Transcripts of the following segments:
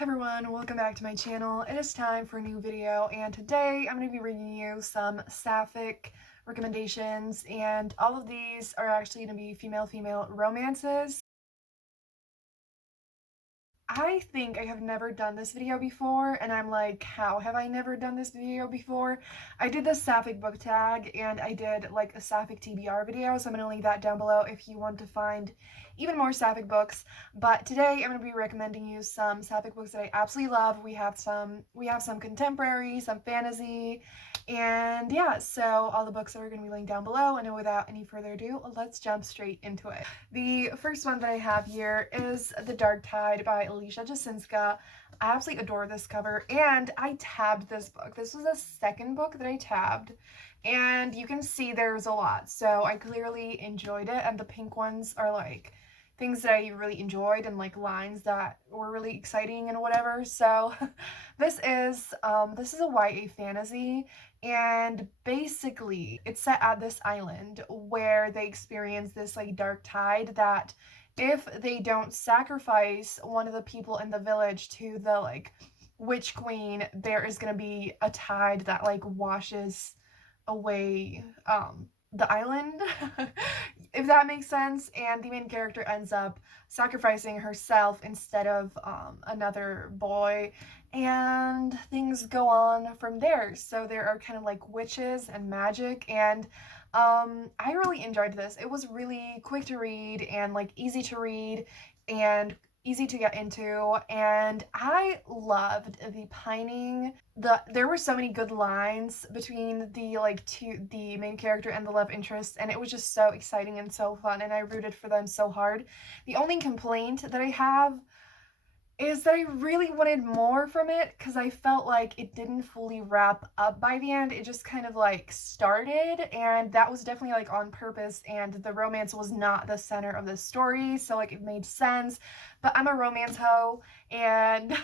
Hey everyone, welcome back to my channel. It is time for a new video, and today I'm going to be bringing you some sapphic recommendations, and all of these are actually going to be female-female romances. I think I have never done this video before, and I'm like, how have I never done this video before? I did the Sapphic book tag, and I did like a Sapphic TBR video, so I'm going to link that down below if you want to find even more Sapphic books. But today I'm going to be recommending you some Sapphic books that I absolutely love. We have some contemporary, some fantasy, and yeah, so all the books are going to be linked down below, and without any further ado, let's jump straight into it. The first one that I have here is The Dark Tide by Alicia Jasinska. I absolutely adore this cover, and I tabbed this book. This was the second book that I tabbed, and you can see there's a lot, so I clearly enjoyed it, and the pink ones are like things that I really enjoyed and like lines that were really exciting and whatever. So this is a YA fantasy, and basically it's set at this island where they experience this like dark tide that if they don't sacrifice one of the people in the village to the like witch queen, there is going to be a tide that like washes away the island, if that makes sense, and the main character ends up sacrificing herself instead of another boy, and things go on from there. So there are kind of like witches and magic, and I really enjoyed this. It was really quick to read and like easy to read and easy to get into, and I loved the pining. There were so many good lines between the main character and the love interest, and it was just so exciting and so fun, and I rooted for them so hard. The only complaint that I have is that I really wanted more from it, because I felt like it didn't fully wrap up by the end. It just kind of like started, and that was definitely like on purpose, and the romance was not the center of the story, so like it made sense. But I'm a romance hoe, and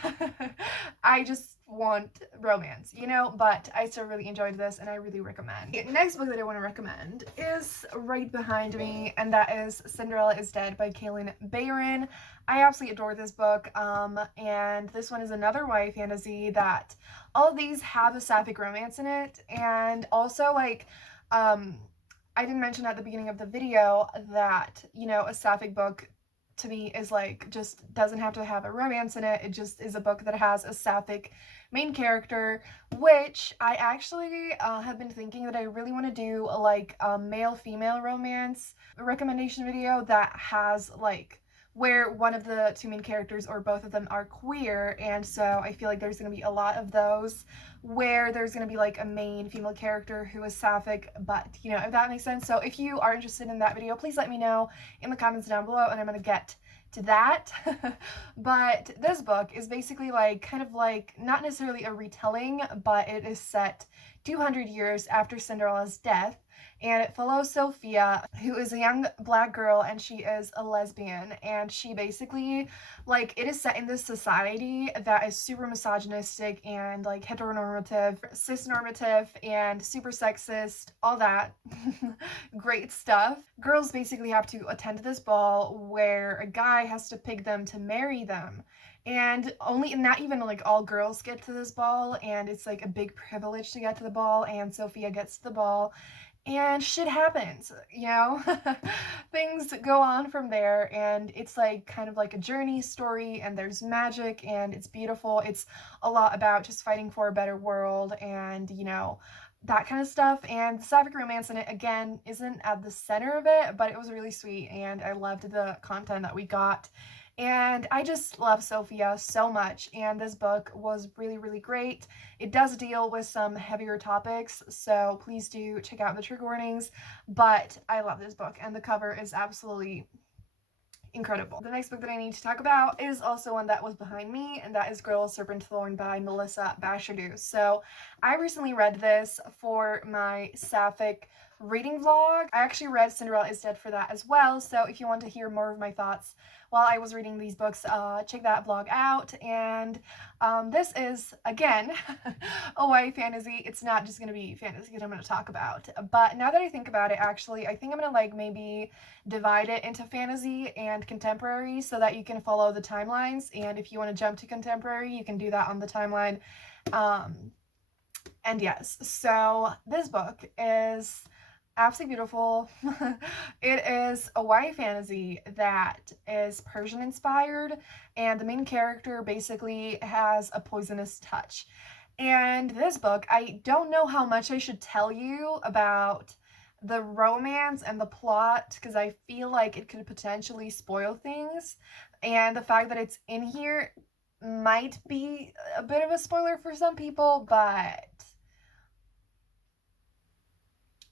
I just want romance, you know? But I still really enjoyed this, and I really recommend. The next book that I want to recommend is right behind me, and that is Cinderella is Dead by Kaylin Bayron. I absolutely adore this book, and this one is another YA fantasy that all of these have a sapphic romance in it, and also like, I didn't mention at the beginning of the video that, you know, a sapphic book to me is like, just doesn't have to have a romance in it. It just is a book that has a sapphic main character, which I actually have been thinking that I really want to do like a male-female romance recommendation video that has like where one of the two main characters or both of them are queer, and so I feel like there's going to be a lot of those where there's going to be like a main female character who is sapphic, but you know, if that makes sense. So if you are interested in that video, please let me know in the comments down below, and I'm going to get to that. But this book is basically like kind of like not necessarily a retelling, but it is set 200 years after Cinderella's death, and it follows Sophia, who is a young black girl, and she is a lesbian, and she basically, like, it is set in this society that is super misogynistic and like heteronormative, cisnormative, and super sexist, all that great stuff. Girls basically have to attend this ball where a guy has to pick them to marry them, and not even like all girls get to this ball, and it's like a big privilege to get to the ball, and Sophia gets to the ball, and shit happens, you know? Things go on from there, and it's like kind of like a journey story, and there's magic, and it's beautiful. It's a lot about just fighting for a better world, and you know, that kind of stuff. And the sapphic romance in it, again, isn't at the center of it, but it was really sweet, and I loved the content that we got. And I just love Sophia so much, and this book was really, really great. It does deal with some heavier topics, so please do check out the trigger warnings, but I love this book, and the cover is absolutely incredible. The next book that I need to talk about is also one that was behind me, and that is Girl, Serpent, Thorne by Melissa Bashardoux. So I recently read this for my Sapphic reading vlog. I actually read Cinderella is Dead for that as well, so if you want to hear more of my thoughts while I was reading these books, check that vlog out. And this is, again, a YA fantasy. It's not just going to be fantasy that I'm going to talk about, but now that I think about it, actually, I think I'm going to like maybe divide it into fantasy and contemporary so that you can follow the timelines, and if you want to jump to contemporary, you can do that on the timeline. And yes, so this book is absolutely beautiful. It is a YA fantasy that is Persian inspired, and the main character basically has a poisonous touch. And this book, I don't know how much I should tell you about the romance and the plot, because I feel like it could potentially spoil things, and the fact that it's in here might be a bit of a spoiler for some people, but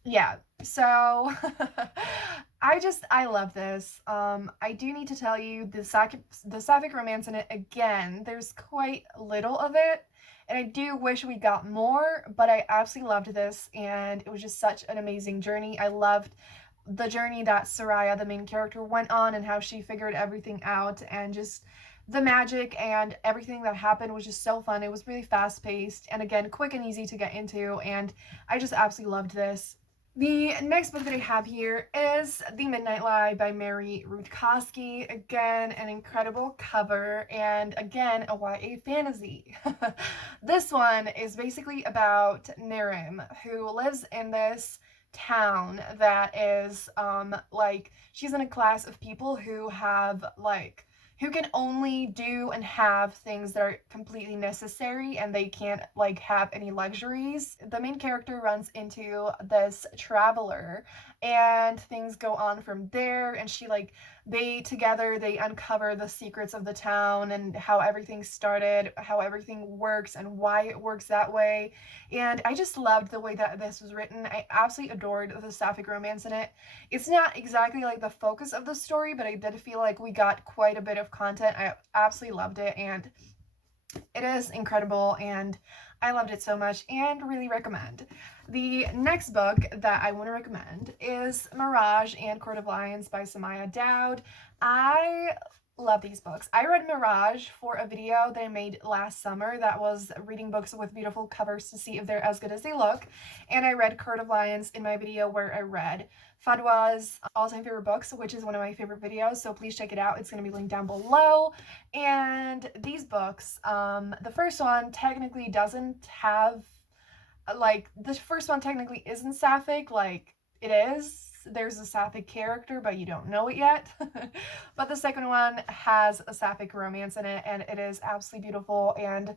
yeah, so I love this. I do need to tell you the sapphic romance in it, again, there's quite little of it, and I do wish we got more, but I absolutely loved this, and it was just such an amazing journey. I loved the journey that Soraya, the main character, went on, and how she figured everything out, and just the magic and everything that happened was just so fun. It was really fast-paced, and again, quick and easy to get into, and I just absolutely loved this. The next book that I have here is The Midnight Lie by Mary Rutkowski. Again, an incredible cover, and again, a YA fantasy. This one is basically about Nirim, who lives in this town that is, like, she's in a class of people who have, like, who can only do and have things that are completely necessary, and they can't like have any luxuries. The main character runs into this traveler, and things go on from there, and they uncover the secrets of the town and how everything started, how everything works, and why it works that way. And I just loved the way that this was written. I absolutely adored the sapphic romance in it. It's not exactly like the focus of the story, but I did feel like we got quite a bit of content. I absolutely loved it, and it is incredible, and I loved it so much and really recommend. The next book that I want to recommend is Mirage and Court of Lions by Samaya Dowd. I love these books. I read Mirage for a video that I made last summer that was reading books with beautiful covers to see if they're as good as they look, and I read Court of Lions in my video where I read Fadwa's all-time favorite books, which is one of my favorite videos, so please check it out. It's going to be linked down below. And these books, the first one technically doesn't have, like, the first one technically isn't sapphic, like, it is. There's a sapphic character, but you don't know it yet. But the second one has a sapphic romance in it, and it is absolutely beautiful, and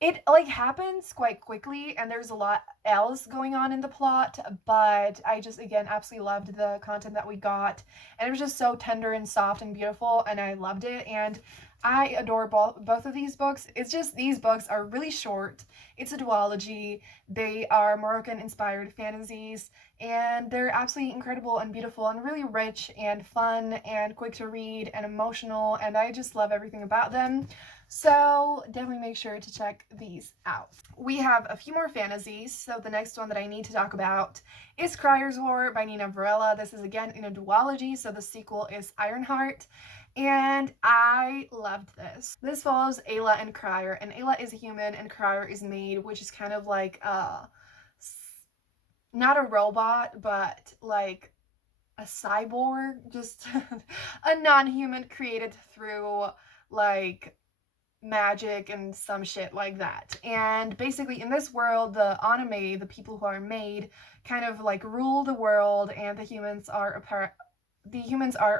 it like happens quite quickly, and there's a lot else going on in the plot, but I just again absolutely loved the content that we got, and it was just so tender and soft and beautiful, and I loved it, and I adore both of these books. It's just these books are really short. It's a duology. They are Moroccan inspired fantasies, and they're absolutely incredible and beautiful and really rich and fun and quick to read and emotional, and I just love everything about them. So definitely make sure to check these out. We have a few more fantasies. So the next one that I need to talk about is Criers by Nina Varela. This is again in a duology, so the sequel is Ironheart, and I loved this. This follows Ayla and Crier, and Ayla is a human and Crier is made, which is kind of like not a robot, but like a cyborg, just a non-human created through like magic and some shit like that. And basically in this world, the anime, the people who are made, kind of like rule the world, and the humans are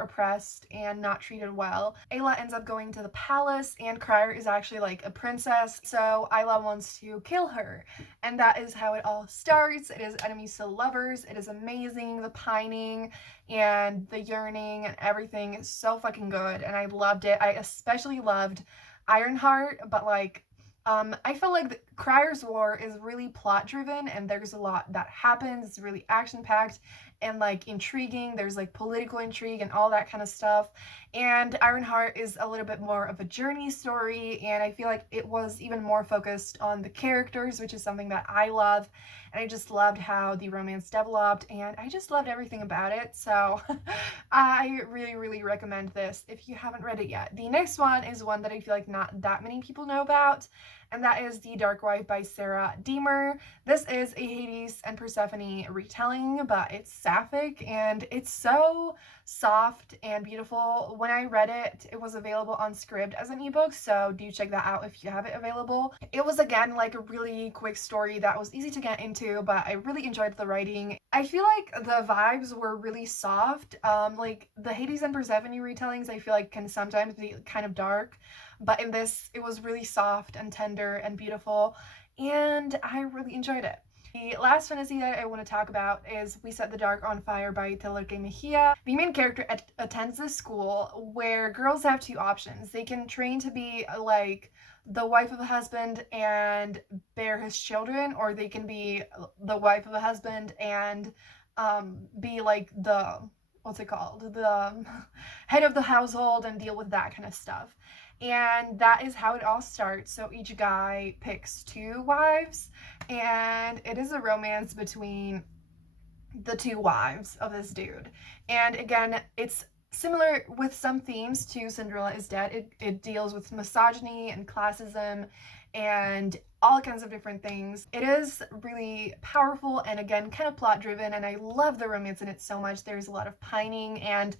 oppressed and not treated well. Ayla ends up going to the palace, and Crier is actually like a princess, so Ayla wants to kill her, and that is how it all starts. It is enemies to lovers. It is amazing. The pining and the yearning and everything is so fucking good, and I loved it. I especially loved Ironheart, but like I feel like the Crier's War is really plot driven, and there's a lot that happens. It's really action packed, and like intriguing. There's like political intrigue and all that kind of stuff. And Ironheart is a little bit more of a journey story, and I feel like it was even more focused on the characters, which is something that I love. And I just loved how the romance developed, and I just loved everything about it. So I really, really recommend this if you haven't read it yet. The next one is one that I feel like not that many people know about, and that is The Dark Wife by Sarah Deemer. This is a Hades and Persephone retelling, but it's sapphic, and it's so soft and beautiful. When I read it, it was available on Scribd as an ebook, so do check that out if you have it available. It was, again, like a really quick story that was easy to get into, but I really enjoyed the writing. I feel like the vibes were really soft. Like the Hades and Persephone retellings, I feel like can sometimes be kind of dark, but in this, it was really soft and tender and beautiful, and I really enjoyed it. The last fantasy that I want to talk about is We Set the Dark on Fire by Taylor K. Mejia. The main character attends this school where girls have two options. They can train to be like the wife of a husband and bear his children, or they can be the wife of a husband and be like the, what's it called? The head of the household and deal with that kind of stuff. And that is how it all starts. So each guy picks two wives, and it is a romance between the two wives of this dude. And again, it's similar with some themes to Cinderella is Dead. It deals with misogyny and classism and all kinds of different things. It is really powerful and, again, kind of plot driven, and I love the romance in it so much. There's a lot of pining, and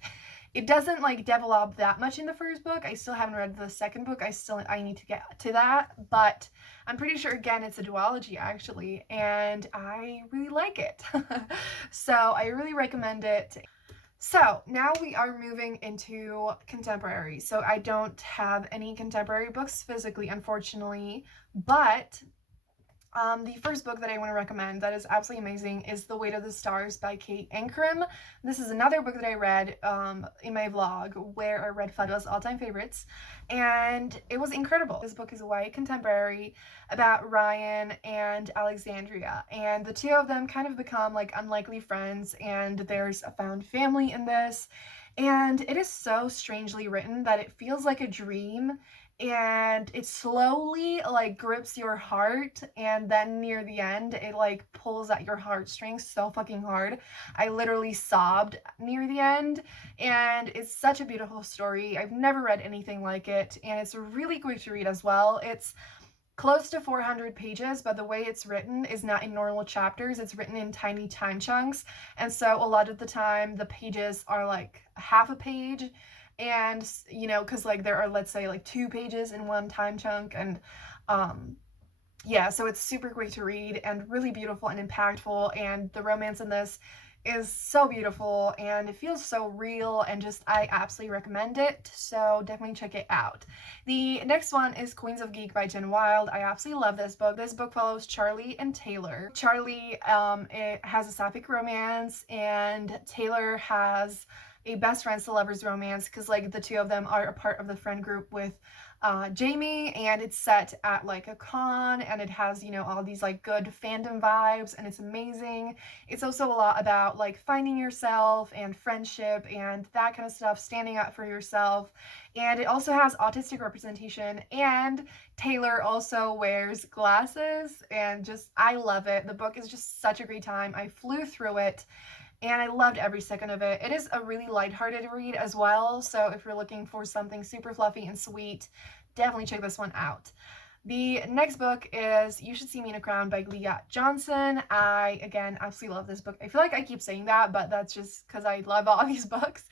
it doesn't like develop that much in the first book. I still haven't read the second book. I need to get to that, but I'm pretty sure, again, it's a duology actually, and I really like it. So I really recommend it. So now we are moving into contemporary. So I don't have any contemporary books physically, unfortunately, but the first book that I want to recommend that is absolutely amazing is The Weight of the Stars by Kate Ankrum. This is another book that I read in my vlog where I read Fada's all-time favorites, and it was incredible. This book is a YA contemporary about Ryan and Alexandria, and the two of them kind of become like unlikely friends, and there's a found family in this, and it is so strangely written that it feels like a dream, and it slowly like grips your heart, and then near the end it like pulls at your heartstrings so fucking hard. I literally sobbed near the end, and it's such a beautiful story. I've never read anything like it, and it's really quick to read as well. It's close to 400 pages, but the way it's written is not in normal chapters. It's written in tiny time chunks, and so a lot of the time the pages are like half a page, and you know, because like there are, let's say, like 2 pages in one time chunk, and yeah, so it's super quick to read and really beautiful and impactful, and the romance in this is so beautiful and it feels so real, and just I absolutely recommend it, so definitely check it out. The next one is Queens of Geek by Jen Wilde. I absolutely love this book. This book follows Charlie and Taylor. Charlie it has a sapphic romance, and Taylor has a best friends to lovers romance, because like the two of them are a part of the friend group with Jamie, and it's set at like a con, and it has, you know, all these like good fandom vibes, and it's amazing. It's also a lot about like finding yourself and friendship and that kind of stuff, standing up for yourself, and it also has autistic representation, and Taylor also wears glasses, and just I love it. The book is just such a great time. I flew through it, and I loved every second of it. It is a really lighthearted read as well, so if you're looking for something super fluffy and sweet, definitely check this one out. The next book is You Should See Me in a Crown by Leah Johnson. I, again, absolutely love this book. I feel like I keep saying that, but that's just because I love all these books.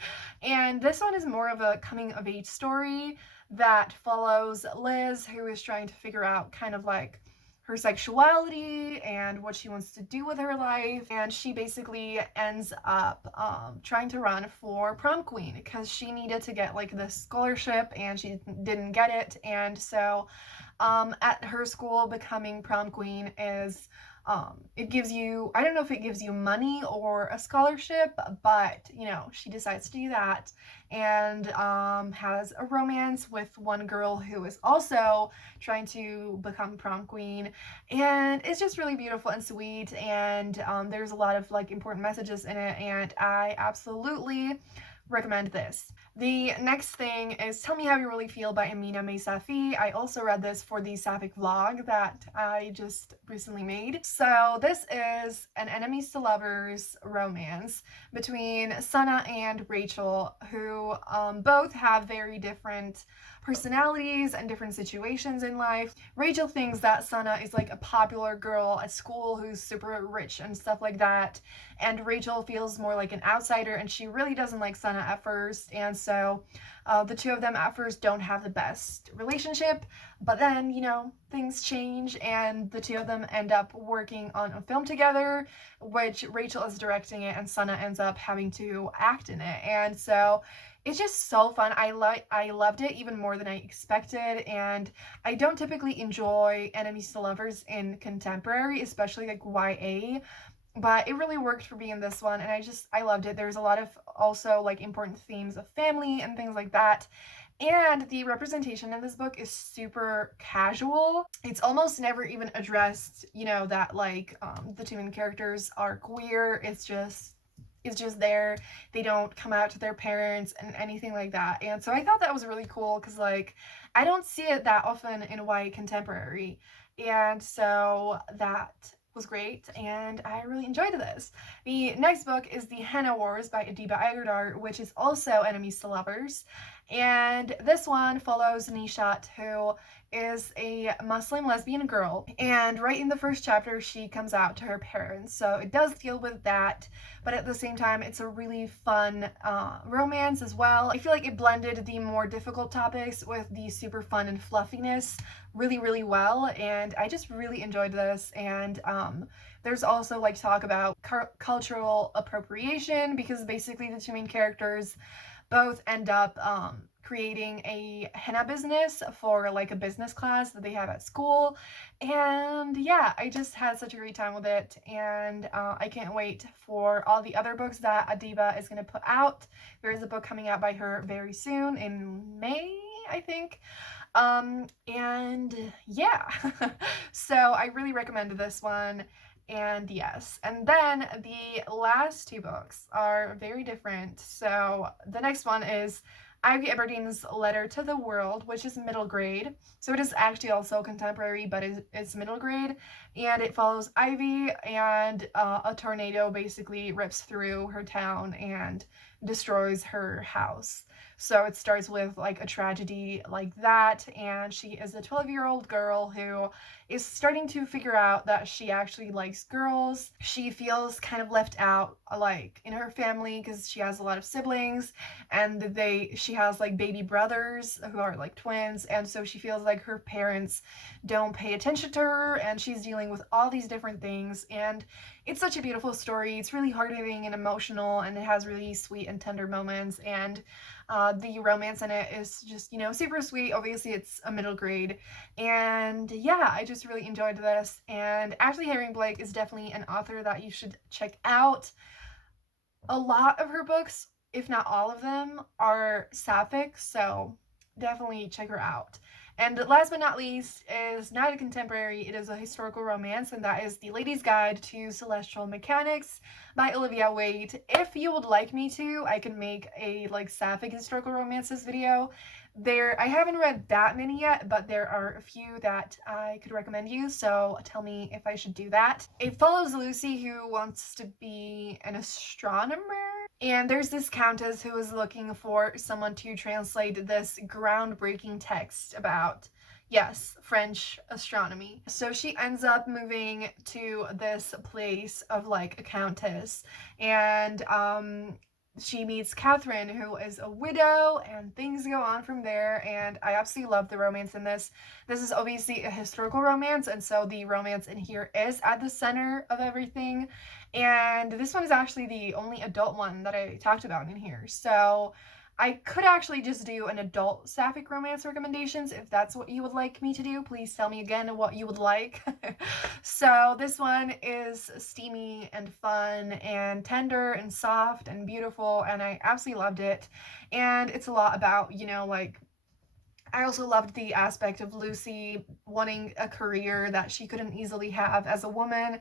And this one is more of a coming-of-age story that follows Liz, who is trying to figure out kind of like her sexuality and what she wants to do with her life, and she basically ends up trying to run for prom queen because she needed to get like this scholarship and she didn't get it, and so at her school becoming prom queen is It gives you, I don't know if it gives you money or a scholarship, but you know, she decides to do that, and has a romance with one girl who is also trying to become prom queen, and it's just really beautiful and sweet, and there's a lot of like important messages in it, and I absolutely recommend this. The next thing is Tell Me How You Really Feel by Amina May Safi. I also read this for the Sapphic vlog that I just recently made. So this is an enemies to lovers romance between Sana and Rachel, who both have very different personalities and different situations in life. Rachel thinks that Sana is like a popular girl at school who's super rich and stuff like that, and Rachel feels more like an outsider, and she really doesn't like Sana at first, and so the two of them at first don't have the best relationship, but then, you know, things change and the two of them end up working on a film together, which Rachel is directing it and Sana ends up having to act in it, and so it's just so fun. I loved it even more than I expected, and I don't typically enjoy enemies to lovers in contemporary, especially like YA, but it really worked for me in this one, and I loved it. There's a lot of also like important themes of family and things like that. And the representation in this book is super casual. It's almost never even addressed, you know, that like the two main characters are queer. It's just there. They don't come out to their parents and anything like that. And so I thought that was really cool because like I don't see it that often in YA contemporary. And so that was great, and I really enjoyed this. The next book is The Henna Wars by Adiba Agardar, which is also enemies to lovers. And this one follows Nishat, who is a Muslim lesbian girl, and right in the first chapter she comes out to her parents, so it does deal with that, but at the same time it's a really fun romance as well. I feel like it blended the more difficult topics with the super fun and fluffiness really well, and I just really enjoyed this. And there's also like talk about cultural appropriation, because basically the two main characters both end up creating a henna business for like a business class that they have at school, and yeah, I just had such a great time with it, and I can't wait for all the other books that Adiba is going to put out. There is a book coming out by her very soon in May, I think. And yeah, so I really recommend this one. And yes, and then the last two books are very different. So the next one is Ivy Aberdeen's Letter to the World, which is middle grade. So it is actually also contemporary, but it's middle grade, and it follows Ivy, and a tornado basically rips through her town and destroys her house. So it starts with like a tragedy like that, and she is a 12-year-old girl who is starting to figure out that she actually likes girls. She feels kind of left out like in her family because she has a lot of siblings, and she has like baby brothers who are like twins, and so she feels like her parents don't pay attention to her, and she's dealing with all these different things. And it's such a beautiful story. It's really hard-hitting and emotional, and it has really sweet and tender moments, and the romance in it is just, you know, super sweet. Obviously it's a middle grade, and yeah, I just really enjoyed this. And Ashley Herring Blake is definitely an author that you should check out. A lot of her books, if not all of them, are sapphic, so definitely check her out. And last but not least is not a contemporary, it is a historical romance, and that is The Lady's Guide to Celestial Mechanics by Olivia Wade. If you would like me to, I can make a like sapphic historical romances video. I haven't read that many yet, but there are a few that I could recommend you, so tell me if I should do that. It follows Lucy, who wants to be an astronomer, and there's this countess who is looking for someone to translate this groundbreaking text about, yes, French astronomy. So she ends up moving to this place of like a countess, and she meets Catherine, who is a widow, and things go on from there, and I absolutely love the romance in this. This is obviously a historical romance, and so the romance in here is at the center of everything, and this one is actually the only adult one that I talked about in here. So I could actually just do an adult sapphic romance recommendations if that's what you would like me to do. Please tell me again what you would like. So this one is steamy and fun and tender and soft and beautiful, and I absolutely loved it. And it's a lot about, you know, like, I also loved the aspect of Lucy wanting a career that she couldn't easily have as a woman,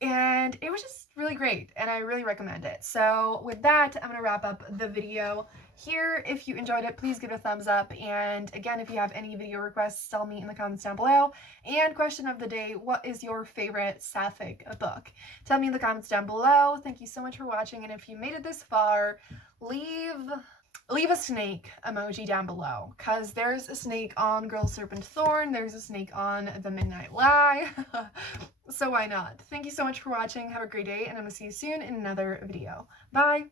and it was just really great, and I really recommend it. So with that, I'm gonna wrap up the video here. If you enjoyed it, please give it a thumbs up, and again, if you have any video requests, tell me in the comments down below. And question of the day, what is your favorite sapphic book? Tell me in the comments down below. Thank you so much for watching, and if you made it this far, leave a snake emoji down below, because there's a snake on Girl Serpent Thorne, there's a snake on The Midnight Lie, so why not? Thank you so much for watching, have a great day, and I'm gonna see you soon in another video. Bye!